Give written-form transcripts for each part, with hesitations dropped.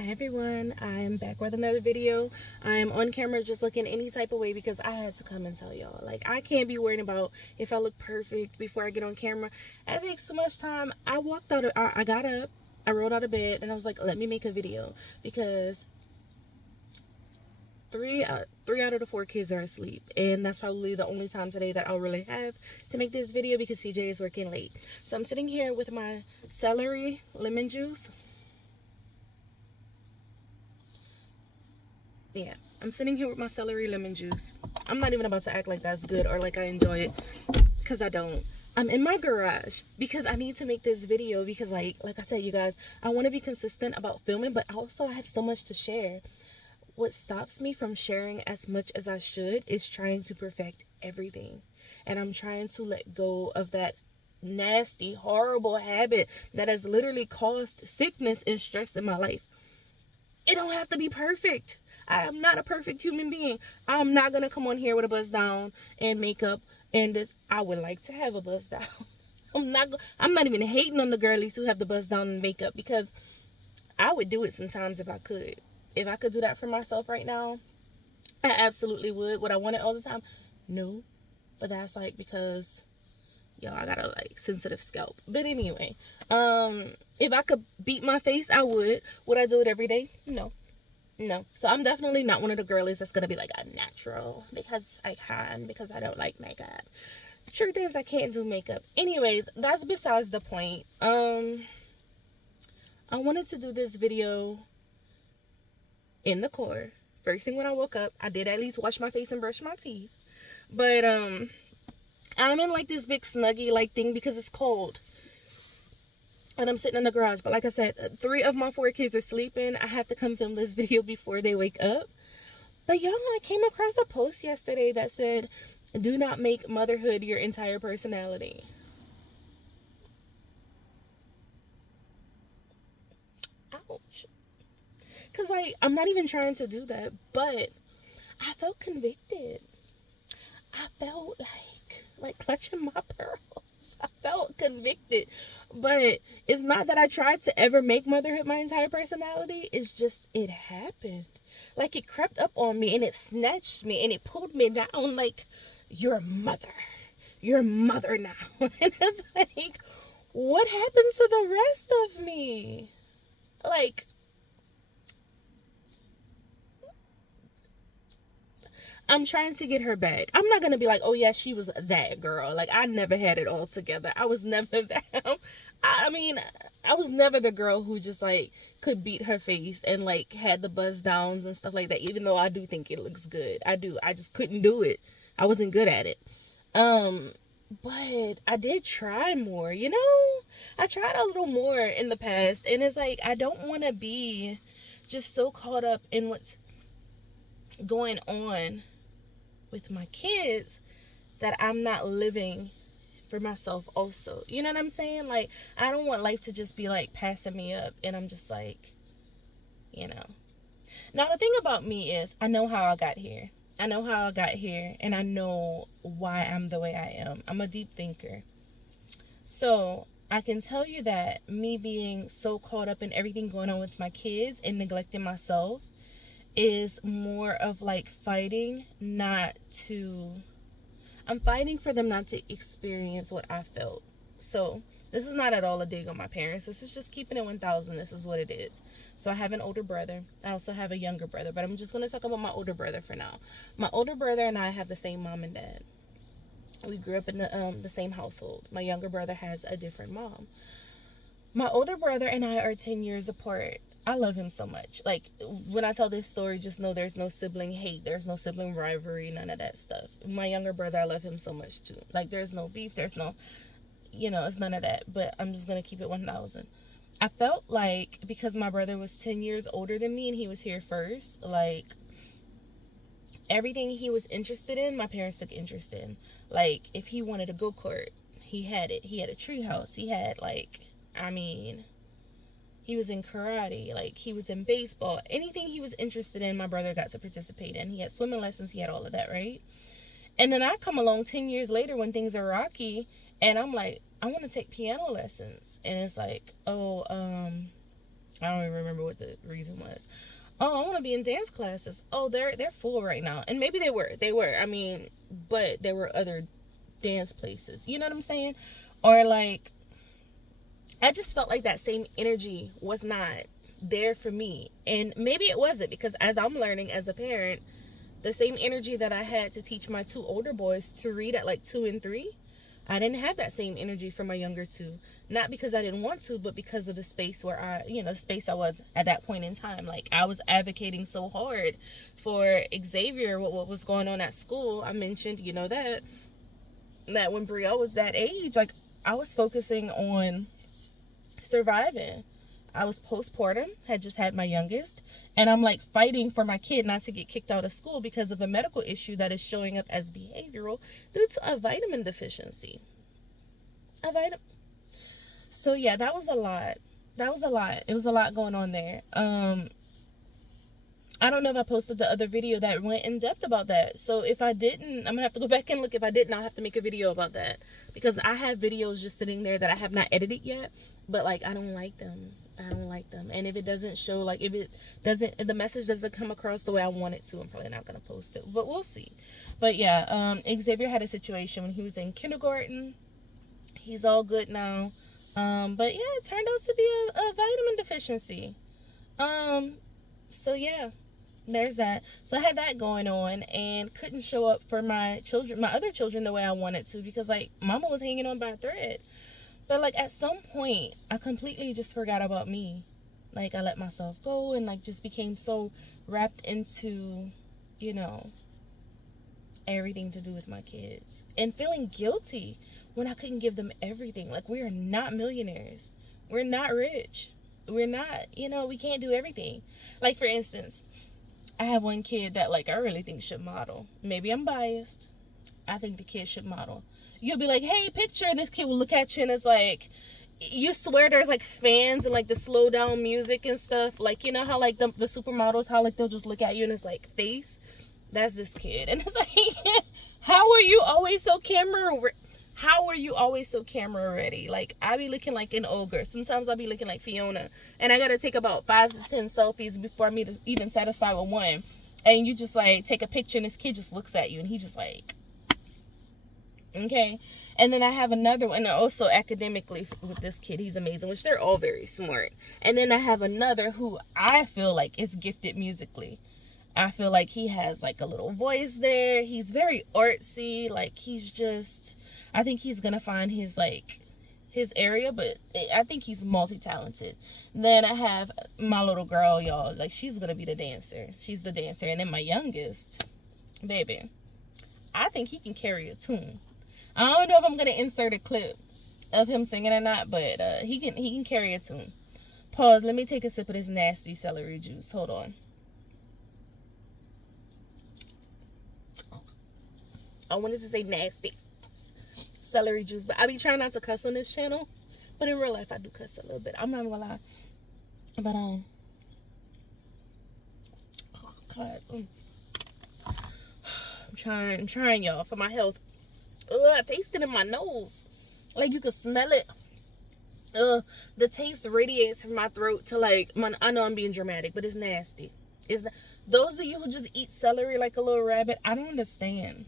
Hi everyone, I'm back with another video. I'm on camera just looking any type of way because I had to come and tell y'all. Like, I can't be worried about if I look perfect before I get on camera. It takes too much time. I got up, I rolled out of bed, and I was like, let me make a video because three out of the four kids are asleep, and that's probably the only time today that I'll really have to make this video because CJ is working late. So I'm sitting here with my celery lemon juice. Yeah, I'm sitting here with my celery lemon juice. I'm not even about to act like that's good or like I enjoy it, because I don't. I'm in my garage because I need to make this video because like I said, you guys, I want to be consistent about filming, but also I have so much to share. What stops me from sharing as much as I should is trying to perfect everything. And I'm trying to let go of that nasty, horrible habit that has literally caused sickness and stress in my life. It don't have to be perfect. I am not a perfect human being. I'm not gonna come on here with a buzz down and makeup and this. I would like to have a buzz down. I'm not even hating on the girlies who have the buzz down and makeup, because I would do it sometimes if I could. If I could do that for myself right now, I absolutely would. Would I want it all the time? No. But that's like because y'all, I got a like sensitive scalp. But anyway, if I could beat my face, I would. Would I do it every day? No. No. So I'm definitely not one of the girlies that's gonna be like a natural because I can, because I don't like makeup. Truth is, I can't do makeup. Anyways, that's besides the point. I wanted to do this video in the car. First thing when I woke up, I did at least wash my face and brush my teeth. But I'm in like this big snuggie like thing because it's cold. And I'm sitting in the garage. But like I said, 3 of my 4 kids are sleeping. I have to come film this video before they wake up. But y'all, I came across a post yesterday that said, do not make motherhood your entire personality. Ouch. Because like, I'm not even trying to do that, but I felt convicted. I felt like clutching my pearls. I felt convicted. But it's not that I tried to ever make motherhood my entire personality. It's just it happened. Like, it crept up on me and it snatched me and it pulled me down like, you're a mother. You're a mother now. And it's like, what happened to the rest of me? Like, I'm trying to get her back. I'm not going to be like, oh yeah, she was that girl. Like, I never had it all together. I was never that. I mean, I was never the girl who just like could beat her face and like had the buzz downs and stuff like that. Even though I do think it looks good. I do. I just couldn't do it. I wasn't good at it. But I did try more, you know? I tried a little more in the past. And it's like, I don't want to be just so caught up in what's going on with my kids that I'm not living for myself also. You know what I'm saying? Like, I don't want life to just be like passing me up and I'm just like, you know. Now the thing about me is I know how I got here. I know how I got here, and I know why I'm the way I am. I'm a deep thinker. So I can tell you that me being so caught up in everything going on with my kids and neglecting myself is more of like fighting not to, I'm fighting for them not to experience what I felt. So this is not at all a dig on my parents. This is just keeping it 1,000. This is what it is. So I have an older brother. I also have a younger brother, but I'm just going to talk about my older brother for now. My older brother and I have the same mom and dad. We grew up in the same household. My younger brother has a different mom. My older brother and I are 10 years apart. I love him so much. Like, when I tell this story, just know there's no sibling hate. There's no sibling rivalry, none of that stuff. My younger brother, I love him so much too. Like, there's no beef. There's no, it's none of that. But I'm just going to keep it 1,000. I felt like because my brother was 10 years older than me and he was here first, like, everything he was interested in, my parents took interest in. Like, if he wanted a go-kart, he had it. He had a tree house. He had, like, he was in karate, like he was in baseball. Anything he was interested in, my brother got to participate in. He had swimming lessons, he had all of that, right? And then I come along 10 years later when things are rocky, and I'm like, I want to take piano lessons. And it's like, oh, I don't even remember what the reason was. Oh, I want to be in dance classes. Oh, they're full right now. And maybe they were. I mean, but there were other dance places. You know what I'm saying? Or like, I just felt like that same energy was not there for me. And maybe it wasn't, because as I'm learning as a parent, the same energy that I had to teach my two older boys to read at like 2 and 3, I didn't have that same energy for my younger two. Not because I didn't want to, but because of the space where the space I was at that point in time. Like, I was advocating so hard for Xavier, what was going on at school. I mentioned, that when Brielle was that age, like, I was focusing on surviving. I was postpartum, had just had my youngest, and I'm like fighting for my kid not to get kicked out of school because of a medical issue that is showing up as behavioral due to a vitamin deficiency. So yeah, that was a lot. It was a lot going on there. I don't know if I posted the other video that went in depth about that. So if I didn't, I'm gonna have to go back and look. If I didn't, I'll have to make a video about that, because I have videos just sitting there that I have not edited yet, but like, I don't like them. And if it doesn't show, like, if the message doesn't come across the way I want it to, I'm probably not gonna post it, but we'll see. But yeah, Xavier had a situation when he was in kindergarten. He's all good now. But yeah, it turned out to be a vitamin deficiency. So yeah, there's that. So I had that going on and couldn't show up for my other children the way I wanted to, because like, mama was hanging on by a thread. But like, at some point, I completely just forgot about me. Like, I let myself go and like just became so wrapped into, everything to do with my kids, and feeling guilty when I couldn't give them everything. Like, we are not millionaires. We're not rich. We're not, we can't do everything. Like, for instance, I have one kid that like, I really think should model. Maybe I'm biased. I think the kid should model. You'll be like, hey, picture, and this kid will look at you and it's like, you swear there's like fans and like the slow down music and stuff. Like, you know how like the supermodels, how like they'll just look at you and it's like face? That's this kid. And it's like, how are you always so camera ready? Like, I be looking like an ogre. Sometimes I'll be looking like Fiona, and I gotta take about 5 to 10 selfies before I'm even satisfied with one. And you just like take a picture and this kid just looks at you and he just like, okay. And then I have another one, also academically with this kid, he's amazing, which they're all very smart. And then I have another who I feel like is gifted musically. I feel like he has like a little voice there. He's very artsy. Like, I think he's gonna find his area, but I think he's multi-talented. Then I have my little girl, y'all. Like, she's gonna be the dancer. She's the dancer. And then my youngest, baby, I think he can carry a tune. I don't know if I'm gonna insert a clip of him singing or not, but he can carry a tune. Pause. Let me take a sip of this nasty celery juice. Hold on. I wanted to say nasty celery juice, but I be trying not to cuss on this channel. But in real life, I do cuss a little bit. I'm not gonna lie. But God, I'm trying, y'all, for my health. I taste it in my nose, like you can smell it. The taste radiates from my throat to like I know I'm being dramatic, but it's nasty. Those of you who just eat celery like a little rabbit, I don't understand.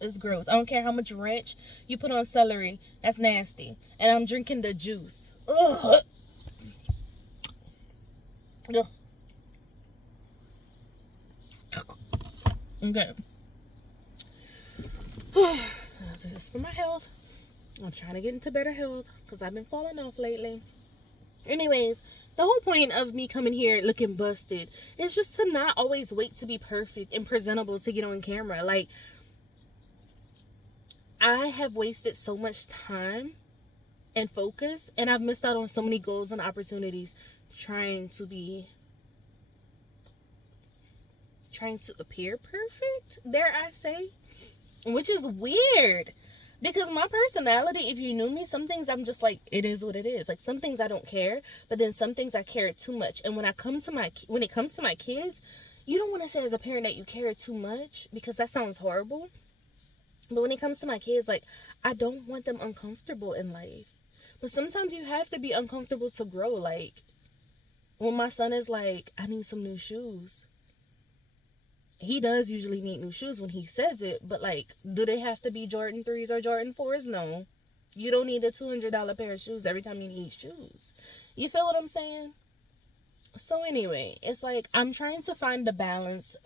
It's gross. I don't care how much ranch you put on celery. That's nasty. And I'm drinking the juice. Ugh. Ugh. Okay. This is for my health. I'm trying to get into better health because I've been falling off lately. Anyways, the whole point of me coming here looking busted is just to not always wait to be perfect and presentable to get on camera. Like, I have wasted so much time and focus, and I've missed out on so many goals and opportunities trying to appear perfect, dare I say, which is weird, because my personality, if you knew me, some things I'm just like, it is what it is. Like, some things I don't care, but then some things I care too much. And when it comes to my kids, you don't want to say as a parent that you care too much, because that sounds horrible. But when it comes to my kids, like, I don't want them uncomfortable in life. But sometimes you have to be uncomfortable to grow. Like, when my son is like, I need some new shoes. He does usually need new shoes when he says it, but like, do they have to be Jordan 3s or Jordan 4s? No. You don't need a $200 pair of shoes every time you need shoes. You feel what I'm saying? So anyway, it's like I'm trying to find the balance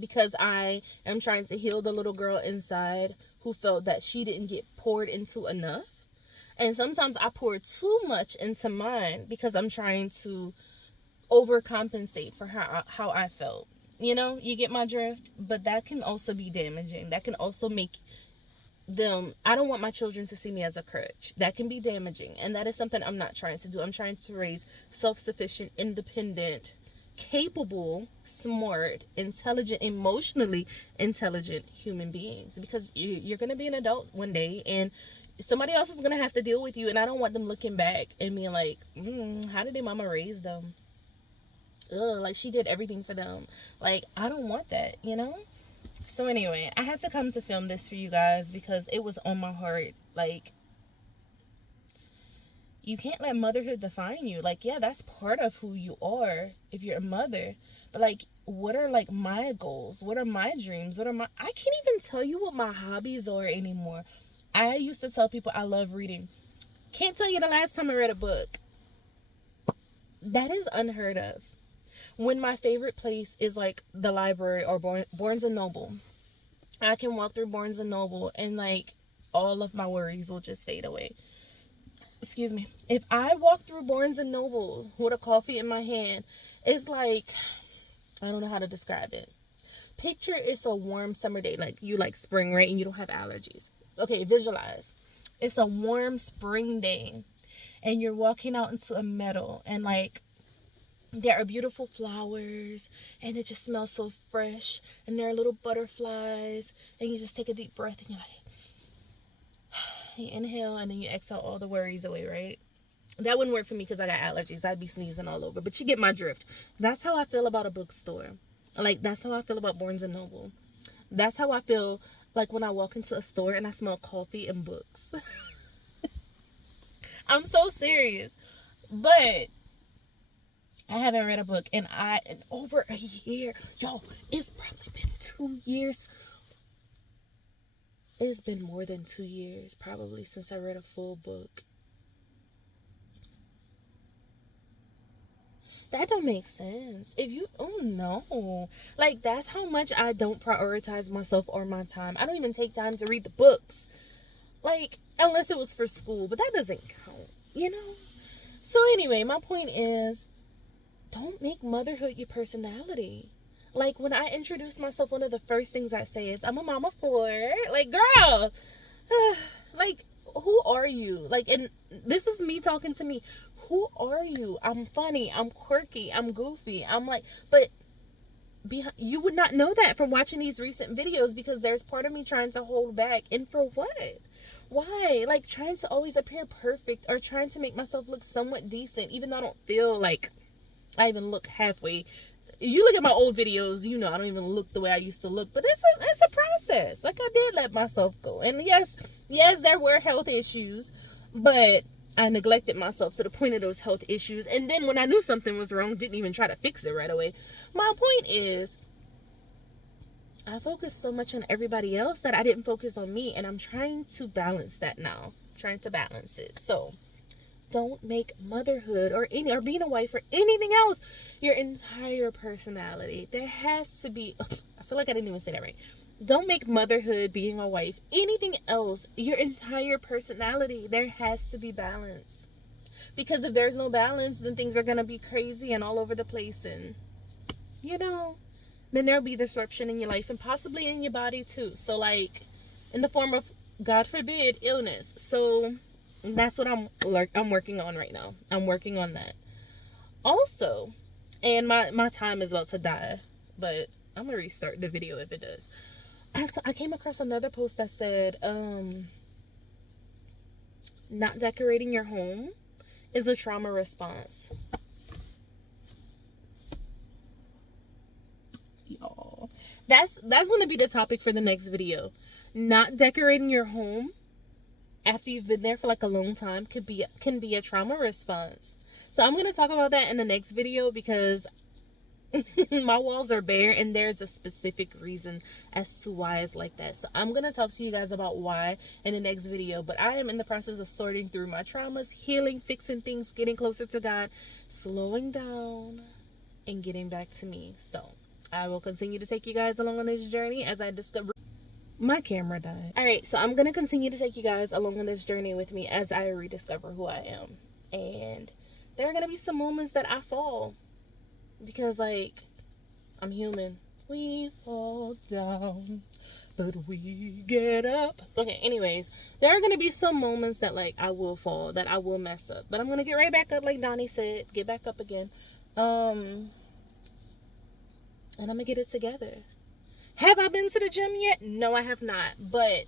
because I am trying to heal the little girl inside who felt that she didn't get poured into enough. And sometimes I pour too much into mine because I'm trying to overcompensate for how I felt. You know, you get my drift? But that can also be damaging. That can also make them, I don't want my children to see me as a crutch. That can be damaging, and that is something I'm not trying to do. I'm trying to raise self-sufficient, independent, capable, smart, intelligent, emotionally intelligent human beings, because you're going to be an adult one day, and somebody else is going to have to deal with you, and I don't want them looking back and being like, how did their mama raise them? Ugh, like she did everything for them. Like, I don't want that, you know? So anyway, I had to come to film this for you guys because it was on my heart. Like, you can't let motherhood define you. Like, yeah, that's part of who you are if you're a mother. But like, what are like my goals? What are my dreams? I can't even tell you what my hobbies are anymore. I used to tell people I love reading. Can't tell you the last time I read a book. That is unheard of. When my favorite place is like the library or Barnes and Noble, I can walk through Barnes and Noble and like all of my worries will just fade away. Excuse me. If I walk through Barnes and Noble with a coffee in my hand, it's like, I don't know how to describe it. Picture it's a warm summer day, like you like spring, right? And you don't have allergies. Okay, visualize. It's a warm spring day and you're walking out into a meadow and like there are beautiful flowers and it just smells so fresh and there are little butterflies and you just take a deep breath and you're like, you inhale and then you exhale all the worries away, right? That wouldn't work for me because I got allergies. I'd be sneezing all over, but you get my drift. That's how I feel about a bookstore. Like, that's how I feel about Barnes and Noble. That's how I feel like when I walk into a store and I smell coffee and books. I'm so serious. But I haven't read a book in over a year. Yo, it's probably been 2 years. It's been more than 2 years probably since I read a full book. That don't make sense. Oh no. Like, that's how much I don't prioritize myself or my time. I don't even take time to read the books. Like, unless it was for school, but that doesn't count, you know? So anyway, my point is, don't make motherhood your personality. Like, when I introduce myself, one of the first things I say is, I'm a mama for. Like, girl, like, who are you? Like, and this is me talking to me. Who are you? I'm funny. I'm quirky. I'm goofy. I'm like, but you would not know that from watching these recent videos because there's part of me trying to hold back. And for what? Why? Like, trying to always appear perfect or trying to make myself look somewhat decent, even though I don't feel like I even look halfway. You look at my old videos, you know I don't even look the way I used to look, but it's a process. Like, I did let myself go. And yes, there were health issues, but I neglected myself to the point of those health issues. And then when I knew something was wrong, didn't even try to fix it right away. My point is, I focused so much on everybody else that I didn't focus on me. And I'm trying to balance that now. Trying to balance it. So, don't make motherhood or being a wife or anything else your entire personality. There has to be, I feel like I didn't even say that right. Don't make motherhood, being a wife, anything else your entire personality. There has to be balance. Because if there's no balance, then things are going to be crazy and all over the place. And, you know, then there'll be disruption in your life and possibly in your body too. So, like, in the form of, God forbid, illness. So that's what I'm working on right now. I'm working on that. Also, and my time is about to die, but I'm going to restart the video if it does. I came across another post that said, not decorating your home is a trauma response. Y'all, that's going to be the topic for the next video. Not decorating your home after you've been there for like a long time can be a trauma response. So I'm going to talk about that in the next video, because my walls are bare and there's a specific reason as to why it's like that. So I'm going to talk to you guys about why in the next video. But I am in the process of sorting through my traumas, healing, fixing things, getting closer to God, slowing down, and getting back to me. So I will continue to take you guys along on this journey as I discover. My camera died. All right, so I'm going to continue to take you guys along on this journey with me as I rediscover who I am. And there are going to be some moments that I fall, because, like, I'm human. We fall down, but we get up. Okay, anyways, there are going to be some moments that, like, I will fall, that I will mess up. But I'm going to get right back up, like Donnie said. Get back up again. And I'm going to get it together. Have I been to the gym yet? No, I have not. But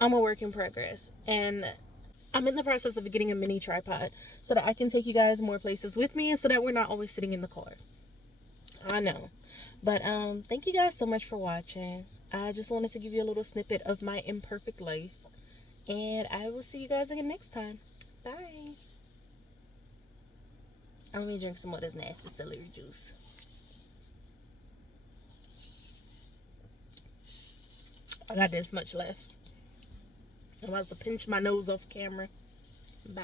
I'm a work in progress. And I'm in the process of getting a mini tripod so that I can take you guys more places with me, and so that we're not always sitting in the car. I know. But thank you guys so much for watching. I just wanted to give you a little snippet of my imperfect life. And I will see you guys again next time. Bye. Let me drink some of this nasty celery juice. I got this much left. I'm about to pinch my nose off camera. Bye.